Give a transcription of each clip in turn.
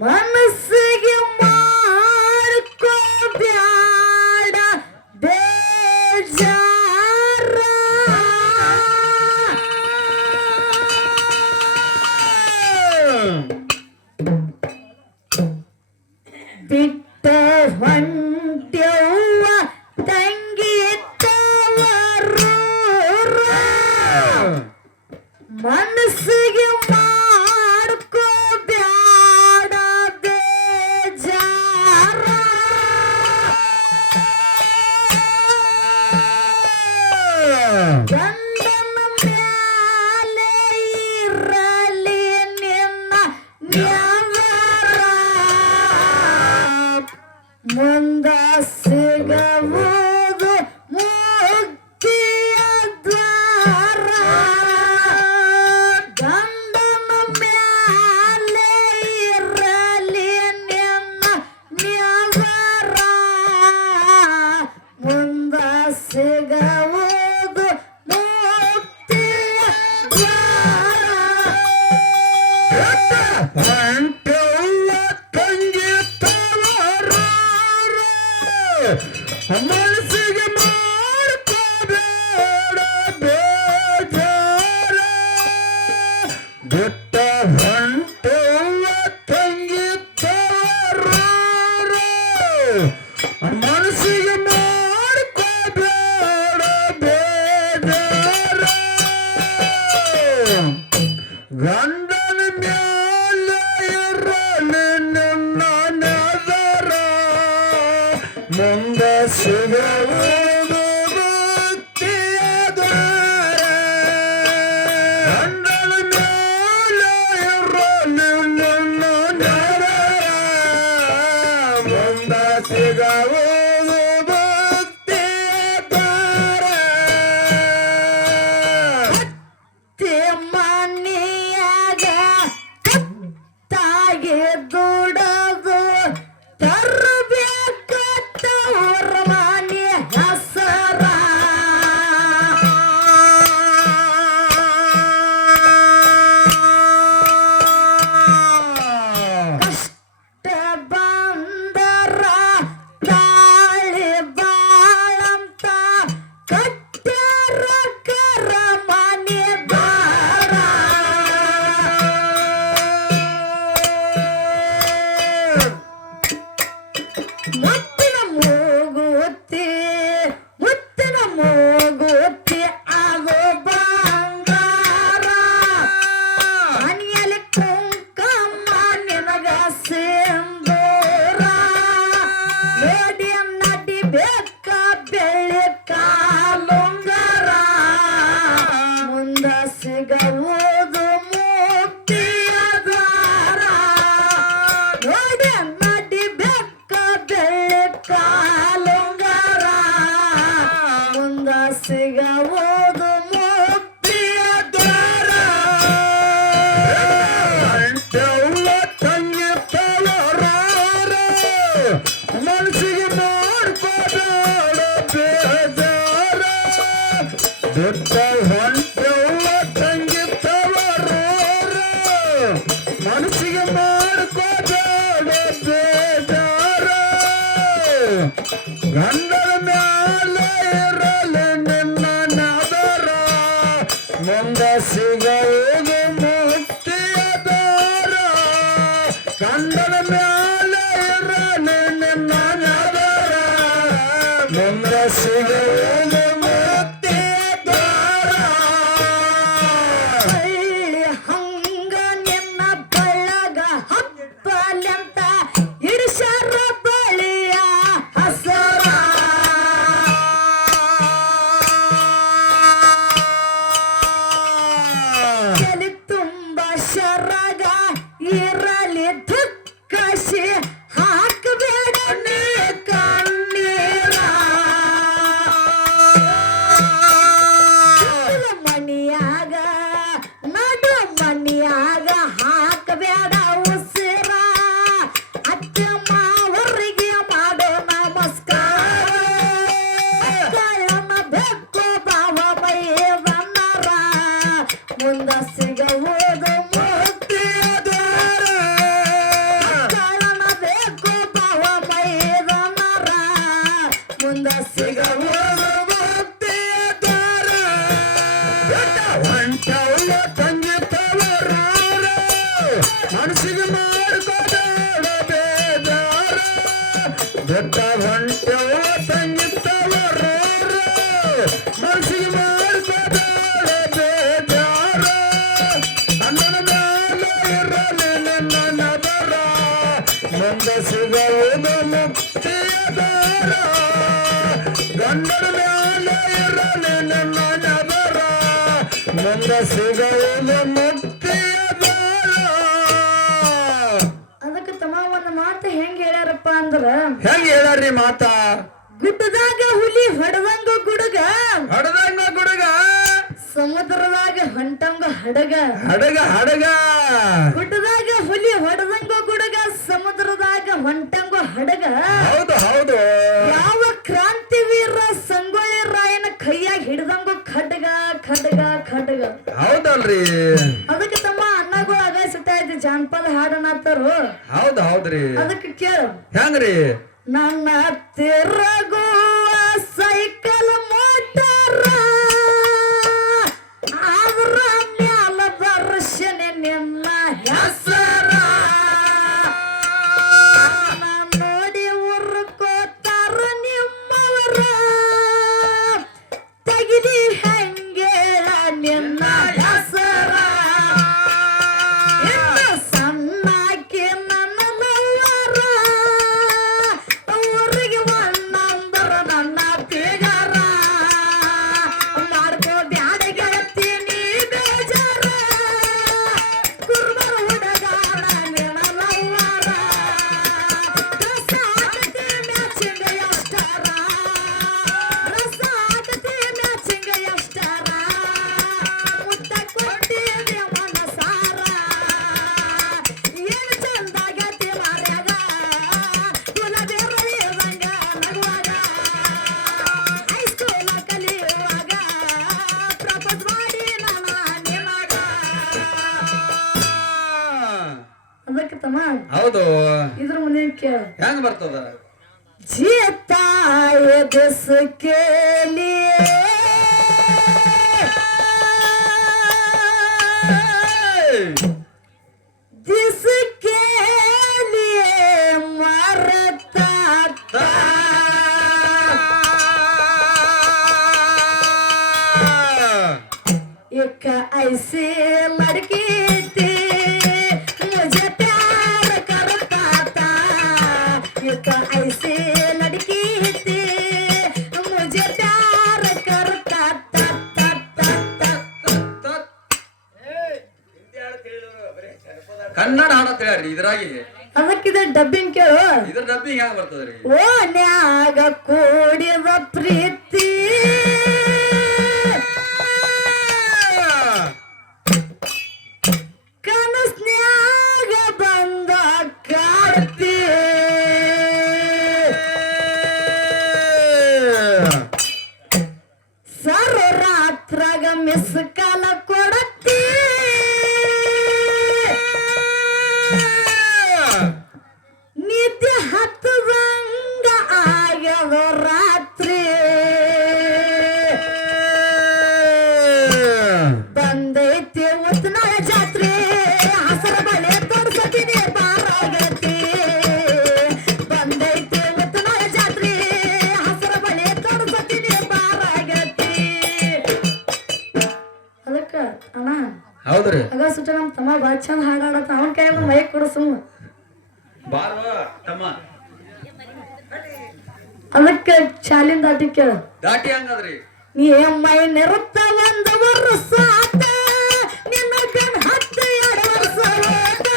ಮನಸ್ಸಿಗೆ ಮಾಡ್ಕೋ ಬ್ಯಾಡ ಬೇಜಾರ ಬಿಟ್ಟ ಹೊಂಟ್ಯವ್ವ ತಂಗಿ ತವರೂರ ಮನಸ್ಸಿಗೆ ಮಾಡ್ಕೋ ಬ್ಯಾಡ ಬೇಜಾರ ಗಂಡನ ಮ್ಯಾಲೆ ಇರಲಿ ನಿನ್ನ ನ್ಯಾವರ ಮುಂದ ಸಿಗಬಹುದು ಮುಕ್ತಿಯ ದ್ವಾರ ಗಂಡನ ಮ್ಯಾಲೆ ಇರಲಿ ನಿನ್ನ ನ್ಯಾವರ ಮುಂದ ಸಿಗಬಹುದು ಮುಕ್ತಿಯ ಮನಸ್ಸಿಗೆ ಮಾಡ್ಕೋಬೇಡ ಬೇಜಾರ ಬಿಟ್ಟ ಹೊಂಟವ್ವ ತಂಗಿ ತವರೂರ ಮನಸ್ಸಿಗೆ ಮಾಡ್ಕೋಬೇಡ ಬೇಜಾರ ಗಂಡನ ಮೇಲೆ ಇರಲಿ ನಿನ್ನ ನಜರ ಮುಂದೆ ಸಿಗುವುದು ಮುಕ್ತಿಯ ದ್ವಾರ ಗಂಡನ ಮೇಲೆ ಇರಲಿ ನಿನ್ನ ನಜರ ಮುಂದೆ ಸಿಗುವುದು ಮುಕ್ತಿಯ ದ್ವಾರ ಮನೆಯಾಗ ತಾಗಿ ದುಡದು ತರಬೇಕತ್ತವ್ರ ಮನೆ ಹೆಸರ ಕಷ್ಟ ಬಂದರ ತಾಳಿ ಬಾಳಂತ ಕಟ್ಟ್ಯಾರ ಕರ ಮನೆ ದಾರ ಮುತ್ತಿನ ಮೂಗುತ್ತಿ ಮುತ್ತಿನ ಮೂಗುತ್ತಿ ಅದು ಬಂಗಾರ ಮನೆಯಲ್ಲಿ ಕುಂಕಮ್ಮ ನಿನಗ ಸಿಂಧೂರ ನೋಡಿ ನಡಿ ಬೇಕ ಬೆಳ್ಳಿ ಕಾಲುಂಗರ ಮುಂದ ಸಿಗುವುದು ಮುಕ್ತಿಯ ದ್ವಾರ ನೋಡಿ ನಡಿ ಬೇಕ ಬೆಳ್ಳಿ ಕಾಲುಂಗರ ಮುಂದ ಸಿಗುವುದು ಮುಕ್ತಿಯ ದ್ವಾರ ಹೊಂಟವ್ವ ತಂಗಿ ತವರೂರ ಮನಸ್ಸಿಗೆ ಮಾಡ್ಕೋಬೇಡ ಬೇಜಾರ ಬಿಟ್ಟ ಹೊಂಟವ್ವ ತಂಗಿ ತವರೂರ ಮನಸ್ಸಿಗೆ ಮಾಡ್ಕೋಬೇಡ ಬೇಜಾರ ಗಂಡನ ಮ್ಯಾಲೆ ಇರಲಿ ನಿನ್ನ ನಾದರ ಮುಂದೆ ಸಿಗುವುದು ಮುಕ್ತಿಯ ದಾರ ಗಂಡನ ಮ್ಯಾಲೆ ಇರಲಿ ನಿನ್ನ ನಾದರ ಮುಂದೆ ಸಿಗುವುದು ಮುಕ್ತಿಯ ದಾರ ಹಳ್ಳಿ ಹಂಗ ನಿನ್ನ ಬಳ್ಳಗ ಹಬ್ಬಲೆಂತ ಇರಿಸರ ಬಳಿಯ ಹಸರ ತಲೆ ತುಂಬ ಶರಗ ಇರಲಿ ದುಃಖಸಿ ಹಾಕಬೇಡ ನೀ ಕಣ್ಣೀರ ಹೊಂಟೆವ ತಂಗಿತ್ತವರ ಮನಸ್ಸಿಗೆ ಮಾಡ್ಕೋದಾಳೆ ಬೇಜಾರ ಅಣ್ಣನ ಮ್ಯಾಲ ಇರಲಿ ನನ್ನ ನದರ ಮುಂದೆ ಸಿಗುವುದು ಮುಕ್ತಿಯದಾರ ಗಂಡನ ಮ್ಯಾಲ ಇರಲಿ ನನ್ನ ನದರ ಮುಂದೆ ಸಿಗುವುದು ಮುಕ್ತಿಯದಾರ. ಅದಕ್ಕೆ ತಮ್ಮ ಒಂದು ಮಾತು ಹೆಂಗ್ ಹೇಳ್ಯಾರಪ್ಪ ಅಂದ್ರ ಹೆಂಗ್ ಹೇಳ್ಯಾರ್ರಿ ಮಾತ ಗುಡ್ಡದಾಗ ಹುಲಿ ಹೊಡೆದಂಗ ಗುಡುಗ ಹಡದಂಗ ಗುಡುಗ ಸಮುದ್ರದಾಗ ಹೊಂಟಂಗ ಹಡಗ ಹಡಗ ಹಡಗ ಗುಡ್ಡದಾಗ ಹುಲಿ ಹೊಡೆದಂಗ ಗುಡುಗ ಸಮುದ್ರದಾಗ ಹೊಂಟಂಗ ಹಡಗ ಹೌದು ಹೌದು ಯಾವ ಕ್ರಾಂತಿವೀರ ಸಂಗೊಳ್ಳಿ ರಾಯನ ಕೈಯಾಗ ಹಿಡ್ದಂಗ ಖಡ್ಗ ಖಡ್ಗ ಖಡ್ಗ ಹೌದಲ್ರಿ ಅದಕ್ಕೆ ತಮ್ಮ ಅನ್ನಗಳು ಅದೇ ಸುತ್ತಾಯ್ತು ಜಾನಪದ ಹಾಡನತ್ತರು ಹೌದು ಹೌದ್ರಿ ಅದಕ್ಕೆ ಕೇಳು ಹೆಂಗ್ರಿ ನನ್ನ ತಿರುಗುವ ಸೈಕಲ್ ಮೋಟರ ಆದ್ರ ಮ್ಯಾಲ ದರ್ಶನ ನಿನ್ನ ಹೆಸರ ನೋಡಿ ಉರ್ಕೋತಾರ ನಿಮ್ಮವರ ತೆಗಿದಿ ಹೆಂಗೇಳ ನಿನ್ನ ಹೆಸರ ಇನ್ನು ಸಣ್ಣಾಕಿ ನನ್ನ ಲವ್ವರ ಊರಿಗೆ ಒಂದೊಂದರ ನನ್ನ ತಿಗರ ಮಾಡ್ಕೋ ಬ್ಯಾಡ ಗೆಳತಿ ನೀ ಬೇಜಾರ ಕುರ್ಬರ ಹುಡುಗಾರ ನಿನ್ನ ಲವ್ವರ ರಸ ಆಗತಿ ಮ್ಯಾಚಿಂಗ ಎಷ್ಟರ ರಸ ಆಗತಿ ಮ್ಯಾಚಿಂಗ ಎಷ್ಟರ ಮುತ್ತ ಕೊಟ್ಟಿದೆ ಮನಸಾರ ಏನು ಚಂದಾಗತಿ ಮಾರ್ಯಾಗ ಗುಲಾಬಿರಂಗ ನಗುವಾಗ ಹೈಸ್ಕೂಲ ಕಲಿಯುವಾಗ ಪ್ರಪೋಸ್ ಮಾಡಿ ನಾನು ನಿಮಗ ಅದಕ್ಕೆ ತಮ್ಮ ಹೌದು ಇದ್ರ ಮುಂದೆ ಕೇಳ ಹೆಂಗ್ ಬರ್ತದ जीता है देश के लिए जिसके लिए मरता था एक ऐसी लड़की थी मुझे प्यार करता था एक ऐसी लड़की थी मुझे प्यार करता था ಕನ್ನಡ ಹಾಡ ಹೇಳ್ರಿ ಇದ್ರಾಗಿ ಅದಕ್ಕಿದ ಡಬ್ಬಿಂಗ್ ಕೇಳು ಇದ್ರ ಡಬ್ಬಿಂಗ್ ಹೆಂಗ್ ಬರ್ತದ್ರಿ ಓನ್ಯಾಗ ಕೂಡಿದ ಪ್ರೀತಿ ಕನಸ್ನ್ಯಾಗ ಬಂದ ಕಾಡ್ತಿ ಸರ್ ರಾತ್ರಾಗ ಮಿಸ್ ಕಾಲ ಕೊಡತ್ತಿ ನಿದ್ದೆ ಹತ್ತದಂಗ ಆಗ್ಯದ ರಾತ್ರಿ ಬಂದೈತಿ ಉತ್ನಾಳ ಜಾತ್ರೆ ಹಸರ ಬಳೆ ತೋರ್ಸತೀನಿ ಬಾರಾಗತಿ ಬಂದೈತಿ ಉತ್ನಾಳ ಜಾತ್ರೆ ಹಸರ ಬಳೆ ತೋರ್ಸತೀನಿ ಬಾರಾಗತಿ ಅದಕ್ಕ ಅಣ್ಣ ಹೌದ್ರಿ ಆಗ ಸುಟ್ಟ ನಮ್ಮ ತಮ್ಮ ಬಾಳ ಚಂದ ಹಾಡಾಡತ್ತ ಅವನ ಕೈಯಲ್ಲಿ ಮೈಕ್ ಕೊಡಸು ಬಾರ್ವಾ ತಮ್ಮ ಅದಕ್ಕೆ ಚಾಲಿನ ದಾಟಿ ಕೇಳ ದಾಟಿ ಹಂಗದ್ರಿ ನೀ ಮೈ ನಿರುತ್ತ ಒಂದು ವರ್ಷ ಆತ ನಿನ್ನ ಕಣ್ ಹತ್ತು 2 ವರ್ಷ ಹೋತ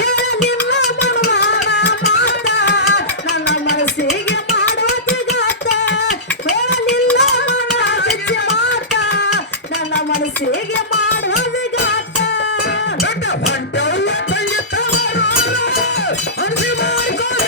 ಕೇಳಲಿಲ್ಲ ಮನವಾರ ಮಾತ ನನ್ನ ಮನಸ್ಸಿಗೆ ಮಾಡೋದಿಗಾತ ಕೇಳಲಿಲ್ಲ ಮನ ಬಿಚ್ಚಿ ಮಾತ ನನ್ನ ಮನಸ್ಸಿಗೆ ಮಾಡೋದಿಗಾತ ಹೊಂಟೆಲ್ಲ ತಂಗಿತ್ತವರ ಅರ್ಜಿ ಮಾಡ್ಕೊಳ್ಳೋಣ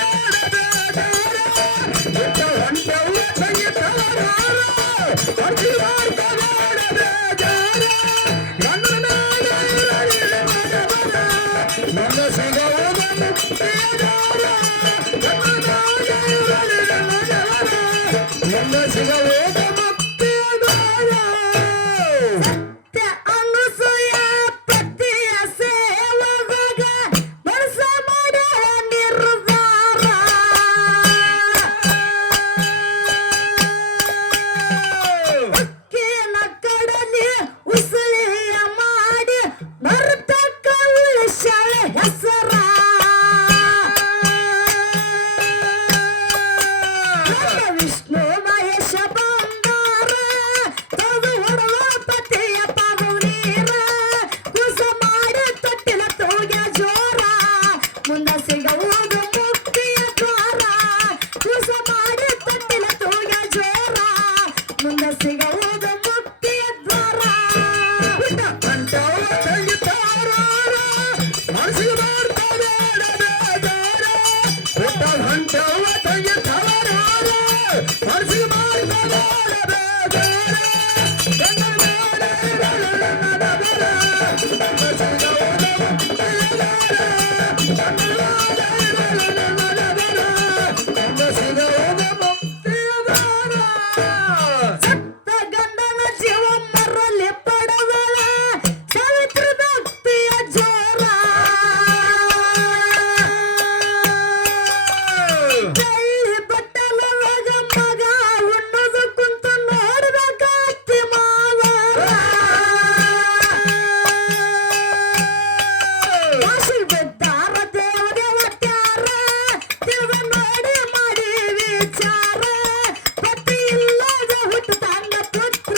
ವಿಷ್ಣು ಮಹೇಶ ಬಂದಾರ ತದು ಹೊಡುವ ಪತಿಯ ಪಾದವು ನೀರ ಕುಸ ಮಾಡಿ ತೊಟ್ಟಿಲ ತೋಗ್ಯ ಜೋರ ಮುಂದ ಸಿಗುವುದು ಮುಕ್ತಿಯ ದ್ವಾರ ಕುಸ ಮಾಡಿ ತೊಟ್ಟಿಲ ತೋಗ್ಯ ಜೋರ ಮುಂದ ಸಿಗುವುದು ಮುಕ್ತಿಯ ದ್ವಾರ ಹೊಂಟವ್ವ ತಂಗಿ ತವರೂರ ಮನಸ್ಸಿಗೆ ಮಾಡ್ತಾನೆ ಬೇಜಾರ ಬಿಟ್ಟ ಹೊಂಟವ್ವ ತಂಗಿ ತವರೂರ ಮನಸ್ಸಿಗೆ ಮಾಡ್ತಾನೆ ಬೇಜಾರ ಸತ್ತ ಗಂಡನ ಜೀವ ಮರಲಿ ಪಡದಳ ಸಾವಿತ್ರಿ ಭಕ್ತಿಯ ಜೋರ ಕೈ ಬಟ್ಟಲೊಳಗ ಮಗ ಉಣ್ಣದು ಕುಂತು ನೋಡ್ಬೇಕಾಗ್ತಿ ಮಾವರ ಕಾಶಿ ಬಿದ್ದಾರ ದೇವದೇವತ್ಯಾರ ತಿಳಿದ ನೋಡಿ ಮಾಡಿ ವಿಚಾರ ಪತಿ ಇಲ್ಲದ ಹುಟ್ಟು ತಂದ ಪುತ್ರ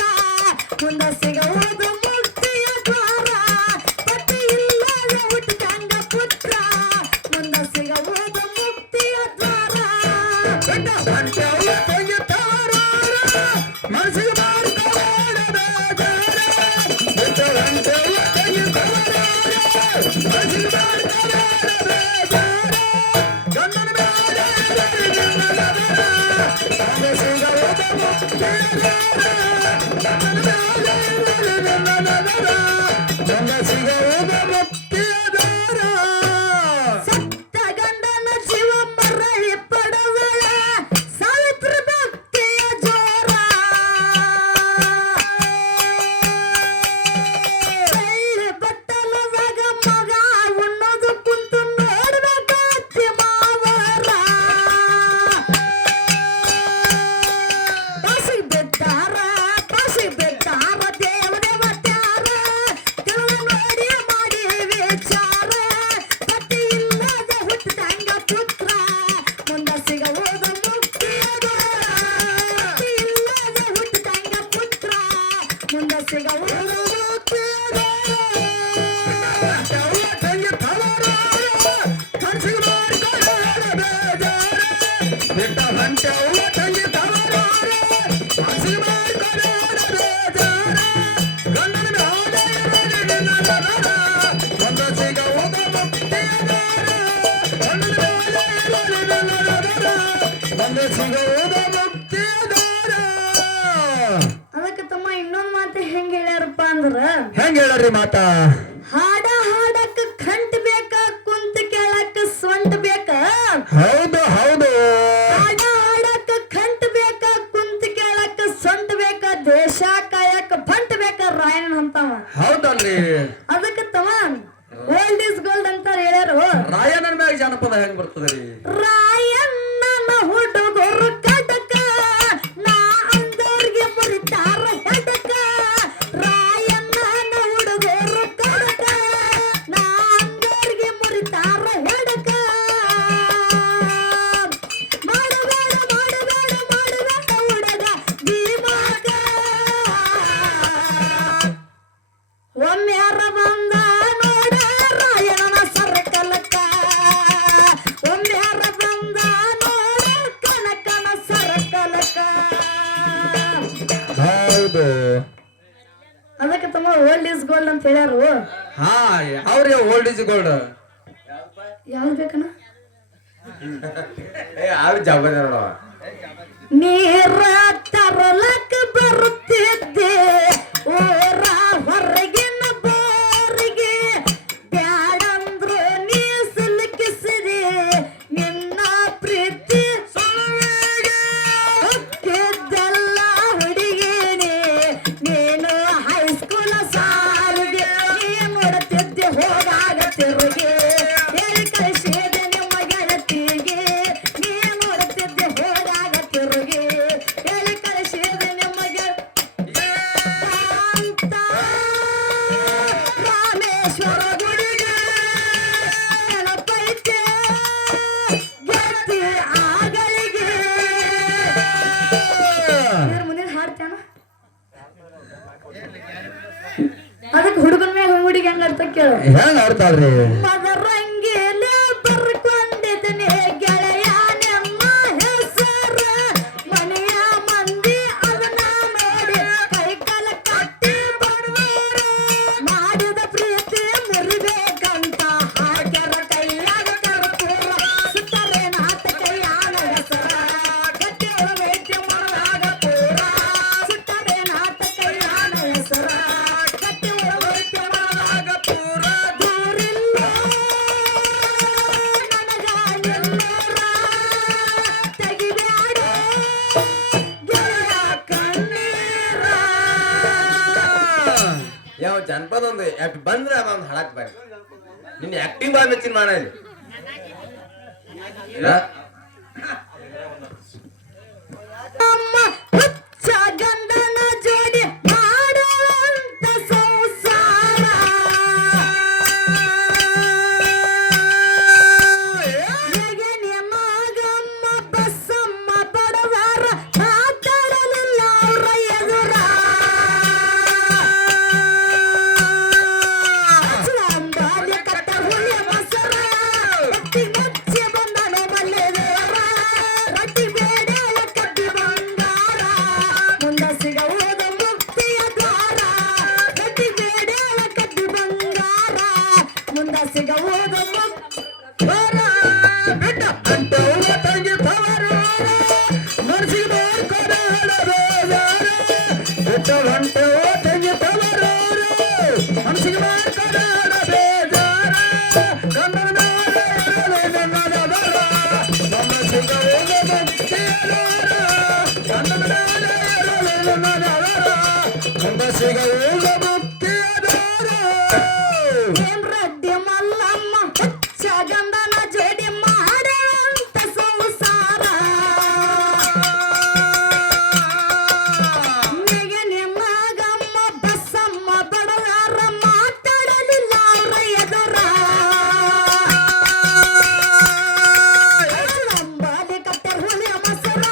ಮುಂದ ಸಿಗುವುದು ಮುಕ್ತಿಯ ದ್ವಾರ ಪತಿ ಇಲ್ಲದ ಹುಟ್ಟು ತಂದ ಪುತ್ರ ಮುಂದ ಸಿಗುವುದು ಮುಕ್ತಿಯ ದ್ವಾರ ಹೊಂಟವ್ವ ತಂಗಿ ತವರೂರ ಮನಸ್ಸಿಗೆ ಮಾಡ್ತಾನೆ ಬೇಜಾರ ಬಿಟ್ಟ ಹೊಂಟವ್ವ ತಂಗಿ ತವರೂರ ಮನಸ್ಸಿಗೆ ಮಾಡ್ತಾನೆ ಬೇಜಾರ ಗಂಡನ ಮೇಲೆ ತಂದೆ ಸಿಗುವುದು ಮುಕ್ತಿಯ ತಂದೆ ಸಿಗುವುದು ಮುಕ್ತಿಯ ದಾರ ಸತ್ತ ಗಂಡನ ಜೀವ ಮರಳಿ ಪಡದಳ ಸಾವಿತ್ರಿ ಭಕ್ತಿಯ ಜೋರ ಕಳ್ಳಿ ಬಟ್ಟಲದಾಗ ಮಗ ಉಣ್ಣೋದು ಕುಂತು ನೋಡ್ಬೇಕಾಗ್ತಿ ಮಾವರ ಕಾಶಿ ಬಿದ್ದಾರ ದೇವದೇವತ್ಯಾರ ತಿಳಿದು ನೋಡಿ ಮಾಡಿ ವಿಚಾರ ಪತಿ ಇಲ್ಲದ ಹುಟ್ಟು ತಂಗ ಪುತ್ರ ಮುಂದ ಸಿಗುವುದು ಮುಕ್ತಿಯ ದ್ವಾರ ಪತಿ ಇಲ್ಲದ ಹುಟ್ಟು ತಂಗ ಪುತ್ರ ಮುಂದ ಸಿಗುವುದು ಮುಕ್ತಿಯ ಹೊಂಟವ್ವ ತಂಗಿ ತವರೂರ ಮನಸ್ಸಿಗೆ ಮಾಡ್ತಾನೆ ಬೇಜಾರ ಬಿಟ್ಟ ಹೊಂಟವ್ವ ತಂಗಿ ತವರೂರ ಮನಸ್ಸಿಗೆ ಮಾಡ್ತಾನೆ ಬೇಜಾರ ಗಂಡನ ಮೇಲೆ ಒಂದು ಸಿಗುವುದು ಮುಕ್ತಿಯ ದಾರ ಗಂಡನ ಮೇಲೆ ಒಂದು ಸಿಗುವುದು ಮುಕ್ತಿಯ ದಾರ ಅದಕ್ಕೆ ತಮ್ಮ ಇನ್ನೊಂದು ಮಾತು ಹೆಂಗ್ ಹೇಳ್ಯಾರಪ್ಪ ಅಂದ್ರ ಹೆಂಗ ಹೇಳ್ರಿ ಮಾತಾ ಹಾಡ ಹಾಡಕ್ಕ ಕಂಟ್ ಬೇಕ ಕುಂತ ಕೇಳಕ್ಕ ಸೊಂಟ ಬೇಕ ಹೌದು ಹೌದು ಹಾಡ ಹಾಡಕ್ಕ ಕಂಟ್ ಬೇಕ ಕುಂತ ಕೇಳಕ್ಕ ಸೊಂಟ ಬೇಕ ದೇಶ ಕಾಯಕ್ಕ ಬಂಟ ಬೇಕ ರಾಯಣ್ಣ ಅಂತವ ಹೌದಲ್ರಿ ಅದಕ್ಕೆ ತಮ್ಮ ಓಲ್ಡ್ ಇಸ್ ಗೋಲ್ಡ್ ಅಂತ ಹೇಳ್ಯಾರು ರಾಯಣ್ಣನ ಮ್ಯಾಗ ಜಾನಪದ ಹೆಂಗ್ ಬರ್ತದ್ರಿ ರಾಯಣ್ಣನ ಹುಡುಗರು ಕಟಕ ನಾ ಅಂದೋರ್ಗೆ ಮುರಿತಾರ ಹೆಡಕ ರಾಯಣ್ಣನ ಹುಡುಗರು ಕಟಕ ನಾ ಅಂದೋರ್ಗೆ ಮುರಿತಾರ ಹೆಡಕ ಮಾಡಬೇಡ ಹುಡುಗ ಭೀಮಕ ಒಮ್ಮೆ ಯಾರ ಬಂದ ನೋಡ ರಾಯಣ್ಣನ ಸರ್ಕಲಕ್ಕ ಒಮ್ಮೆ ಯಾರ ಬಂದ ನೋಡ ಕನಕನ ಸರ್ಕಲಕ್ಕ ಹೌದು ಅದಕ್ಕೆ ತಮ್ಮ ಓಲ್ಡ್ ಇಸ್ ಗೋಲ್ಡ್ ಅಂತ ಹೇಳ್ಯಾರು ಹಾ ಅವ್ರಿ ಓಲ್ಡ್ ಇಸ್ ಗೋಲ್ಡ್ ಯಾವ್ದು ಬೇಕನ ಅವ್ರ ಜವಾಬ್ದಾರಿ ನೋಡವ ನೀರ ತರಲಕ್ಕ ಬರುತ್ತಿದ್ದೆ ಊರ ಹೊರಗಿನ ಬೋರಿಗೆ ಬ್ಯಾಡಂದ್ರು ನೀ ಸಿಲುಕಿಸಿದೆ ನಿನ್ನ ಪ್ರೀತಿ ಸುಳಿಗೆ ಹೊಕ್ಕಿದ್ದೆಲ್ಲ ಹುಡುಗಿನೇ ನೀನು ಹೈಸ್ಕೂಲ್ ಸಾಲಿಗೆ ನೀ ನೋಡುತ್ತಿದ್ದೆ ಹೋಗಾಗ ತಿರುಗಿ ಹೇಳಿ ಕಳಿಸಿದೆ ನಿಮ್ಮ ಗೆಳತಿಗೆ ನೀ ನೋಡುತ್ತಿದ್ದೆ ಹೋಗಾಗ ತಿರುಗಿ ಹೇಳಿ ಹೆಂಗ್ ಆಡ್ತಾಳ್ರಿ ಮದರಂಗಿಲೆ ಬರ್ಕೊಂಡಿದ್ದೀನಿ ಗೆಳೆಯ ನಿಮ್ಮ ಹೆಸರ ಮನೆಯ ಮಂದಿ ಅದನ್ನ ನೋಡಿ ಕೈಕಾಲ ಕಟ್ಟಿ ಬಡವರ ಮಾಡಿದ ಪ್ರೀತಿ ಮುರಿಬೇಕಂತ ಹಾಕ್ಯಾರ ಕೈಯಾಗ ಕರ್ಪೂರ ಸುತ್ತರೆ ನಾಟ ಕೈಯಾಗ ಹೆಸರ ಗಟ್ಟಿ ಒಳಗೈತಿ ಮನದಾಗ ಪೂರ ಸುತ್ತರೆ ನಾಟ ಕೈಯಾಗ ಹೆಸರ ಗಟ್ಟಿ ಒಳಗೈತಿ ಮನದಾಗ ಪೂರ ದೂರಿಲ್ಲ ನನಗ ನಿನ್ನೂರ ತೆಗಿಬ್ಯಾಡ ಗೆಳೆಯ ಕಣ್ಣೀರ ಯಾವ ಜನಪದ ಒಂದು ಬಂದ್ರೆ ಅದೊಂದು ಹಾಡಕ್ ಬಾರಿ ನಿನ್ನ ಆಕ್ಟಿಂಗ್ ಬಾಯ್ ಮೆಚ್ಚಿನ ಮಾಡ ಇಲ್ಲಿ ನಮ್ಮ ಹುಚ್ಚ ಗಂಡನ ಜೋಡಿ ಮಾಡುವಂತ ಸಂಸಾರ ಹೇಗೆ ಮಗಮ್ಮ ಬಸ್ಸಮ್ಮ ಬಡವರ ಮಾತಾಡಲಿಲ್ಲ ಅವ್ರ ಎದುರ ಅಂಬಾಲಿ ಕಟ್ಟ ಹುಳಿ ಮೊಸರ ಕಟ್ಟಿ ಮುಚ್ಚಿ ಬಂದನು ಮಲ್ಲೆದೇವರ ರೊಟ್ಟಿ ಬೇಡ ಕಟ್ಟಿ ಬಂಗಾರ ಮುಂದ ಸಿಗುವುದು ಮುಕ್ತಿಯ ದ್ವಾರ ರೊಟ್ಟಿ ಬೇಡ ಕಟ್ಟಿ ಬಂಗಾರ ಮುಂದ ಸಿಗುವುದು ಮುಕ್ತಿಯ ಬಿಟ್ಟ ಅಂಟು ತಂಗಿ ತವರು ಮನಸ್ಸಿಗೆ ಮಾಡ್ಕೊಂಡು ಹಾಡಬೇಜಾರ ಬಿಟ್ಟ ಗಂಟೆ ತಂಗಿ ತವರು ಮನಸ್ಸಿಗೆ ಮಾಡ್ಕೊಂಡು ಹಾಡಬೇಜಾರ ಗಂಡನ ಮೇಲೆ ಇರಲು ನನ್ನದವರ ನಮ್ಮ ಸಿಗುವುದು ಮುಕ್ತಿಯದವರ ಗಂಡನ ಮೇಲೆ ಇರಲು ನನ್ನದವರ ನಮ್ಮ ಸಿಗುವುದು ಮುಕ್ತಿಯದವರ ಏನ್ ರಡ್ಡಿ ಮಲ್ಲಮ್ಮ ಹುಚ್ಚ ಗಂಡನ ಜೋಡಿ ಮಾಡುವಂತ ಸಂಸಾರ ನಿಗೆ ನಿಮ್ಮ ಗಮ್ಮ ಬಸ್ಸಮ್ಮ ಬಡವರ ಮಾತಾಡಲಿಲ್ಲ ಅವ್ರ ಎದುರ ಅಂಬಾಲಿ ಕಟ್ಟ ಹುಳಿ ಮೊಸರ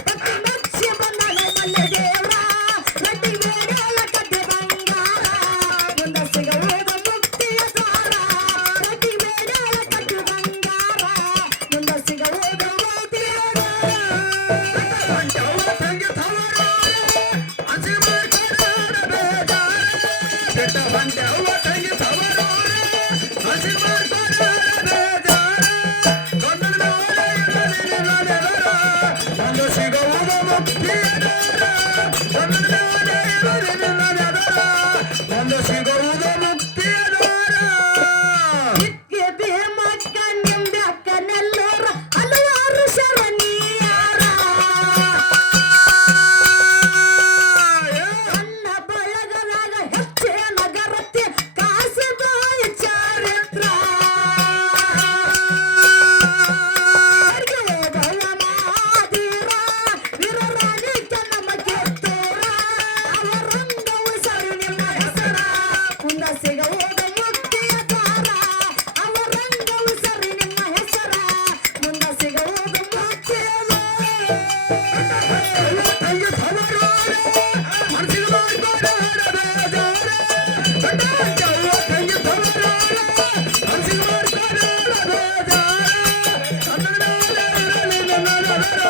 ಕಟ್ಟಿ ಮುಚ್ಚಿ ಬಂದನು ಮಲ್ಲೆದೇವ್ರ ರೊಟ್ಟಿ ಬೇಡ ಕಟ್ಟಿ ಬಂಗಾರ ಮುಂದ ಸಿಗುವುದು ಮುಕ್ತಿಯ ದ್ವಾರ ರೊಟ್ಟಿ ಬೇಡ ಕಟ್ಟಿ ಬಂಗಾರ ಮುಂದ ಸಿಗುವುದು ಮುಕ್ತಿಯ ತಂಗಿ ತವರು ಹಸಿ ಮಾಡ್ಕೊಂಡು ಬೇಜಾರ ಕೆಟ್ಟ ಬಂಡೆ ಅವ್ವ ತಂಗಿ ತವರು ಹಸಿ ಮಾಡ್ಕೊಂಡು ಬೇಜಾರ ಗಂಡನ ಮೇಲೆ ಇರಲಿ ನನ್ನದವರ ಒಂದು ಸಿಗುವುದು ಮುಕ್ತಿಯದವರ ಗಂಡನ ಮೇಲೆ ಇರಲಿ ನನ್ನದವರ ಒಂದು ಸಿಗುವುದು ಮುಕ್ತಿಯದವರ ಇಕ್ಕೆ ಭೀಮಕ್ಕ ನಿಂಬೆಕ್ಕ ನೆಲ್ಲೂರ ಹಲವಾರು ಶರಣೀಯರ ನನ್ನ ಬಳಗದಾಗ ಹೆಚ್ಚೆ ನಗರತ್ತೆ ಕಾಸಿಬಾಯಿ ಚಾರಿತ್ರ ಭಯ ಮಾದೀರ ವೀರರಾಣಿ ಚೆನ್ನಮ್ಮ ಕಿತ್ತೂರ ಅವರಂಗವು ಸರಿ ನಿಮ್ಮ ಹೆಸರ ಮುಂದ ಸಿಗುವುದು ಮುಕ್ತಿಯ ದ್ವಾರ ಅವರಂಗವು ಸರಿ ನಿಮ್ಮ ಹೆಸರ ಮುಂದ ಸಿಗುವುದು ಮುಕ್ತಿಯ ತಂಗಿ ತವರು ಮನಸ್ಸಿಗೆ ಮಾಡ್ಕೊಂಡು ಹಾಡಬೇಜಾರ ಗಂಡ ಅವ್ವ ತಂಗಿ ತವರು ಮನಸ್ಸಿಗೆ ಮಾಡ್ಕೊಂಡು ಹಾಡಬೇಜಾರ ಗಂಡನ ಮೇಲೆ ಇರಲಿ ನನ್ನದವರ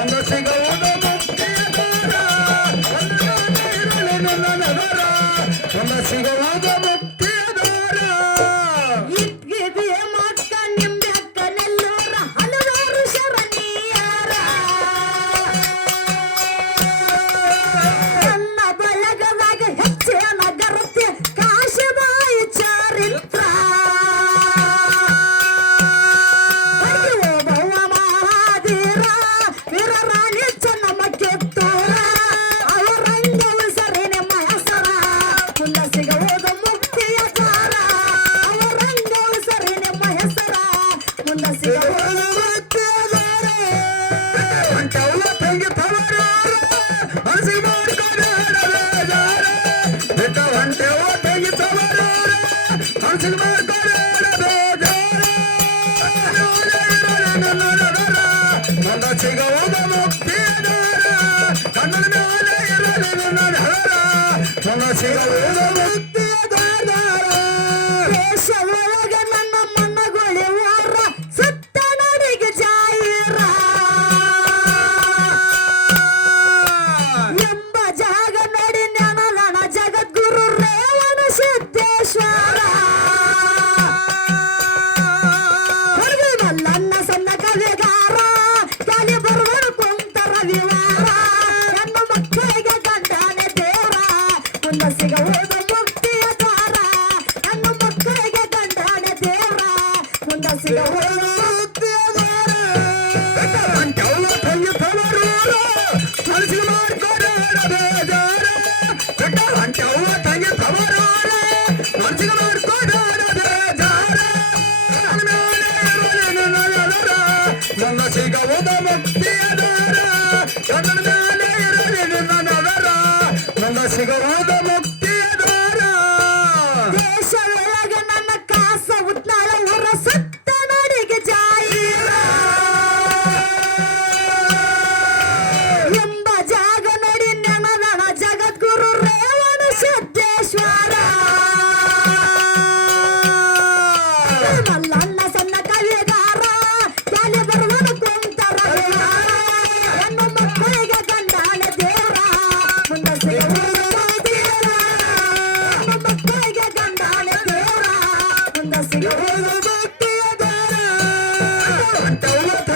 ಒಂದು ಸಿಗುವುದು ಮುಕ್ತಿಯದವರ ಗಂಡನ ಮೇಲೆ ಇರಲಿ ನನ್ನದವರ ಒಂದು ಸಿಗುವುದು ಮುಕ್ತಿಯದವರ ಇಟ್ಗೆ ಭೀಮಕ್ಕ ನಿಂಬೆಕ್ಕ ನೆಲ್ಲೂರ ಹಲವಾರು ಶರಣೀಯರ ನನ್ನ ಬಳಗದಾಗ ಹೆಚ್ಚೆ ನಗರತ್ತೆ ಕಾಶಿಬಾಯಿ ಚಾರಿತ್ರ ಭವ ಮಹಾದೀರ ವೀರರಾಣಿ ಚೆನ್ನಮ್ಮ ಕಿತ್ತೂರ ಅವರಂಗವು ಸರಿ ನಿಮ್ಮ ಹೆಸರ ಮುಂದ ಸಿಗುವುದು ಮುಕ್ತಿಯ ದ್ವಾರ ಅವರಂಗವು ಸರಿ ನಿಮ್ಮ ಹೆಸರ ಮುಂದ ಸಿಗುವುದು ಮುಕ್ತಿಯ ದ್ವಾರ ಅಂಟವ್ವ ತಂಗಿ ತವರು ಮನಸ್ಸಿಗೆ ಮಾಡ್ಕೊಂಡು ಹಾಡಬೇಜಾರ ಬಿಟ್ಟ ಹೊಂಟೆವ್ವ ತಂಗಿ ತವರು ಮನಸ್ಸಿಗೆ ಮಾಡ್ಕೊಂಡು ಹಾಡಬೇಜಾರ ನನ್ನದವರ ಮುಂದ ಸಿಗುವುದು ಮುಕ್ತಿಯದವರ ಗಂಡನ ಮೇಲೆ ಇರಲಿ ನನ್ನದವರ ಮುಂದ ಸಿಗುವುದು ಮುಕ್ತಿಯದವರ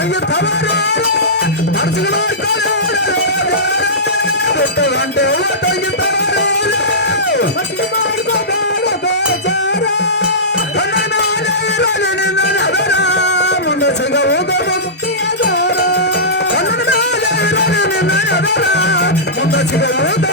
ತಂಗಿ ತವರು ಮನಸ್ಸಿಗೆ ಮಾಡ್ತಾರೆ ಗಂಟೆ ತಂಗಿ ತವರು ಮನಸ್ಸಿಗೆ ಮಾಡ್ಕೋಬೇಡ ಬೇಜಾರ ನನ್ನ ಮೇಲೆ ಇರಲಿ ನಿನ್ನ ನಗರ ಮುಂದೆ ಸಿಗುವುದು ಮುಕ್ತಿಯಾದಾರ ನನ್ನ ಮೇಲೆ ಇರಲಿ ನಿನ್ನ ನಗರ ಮುಂದೆ ಸಿಗುವುದು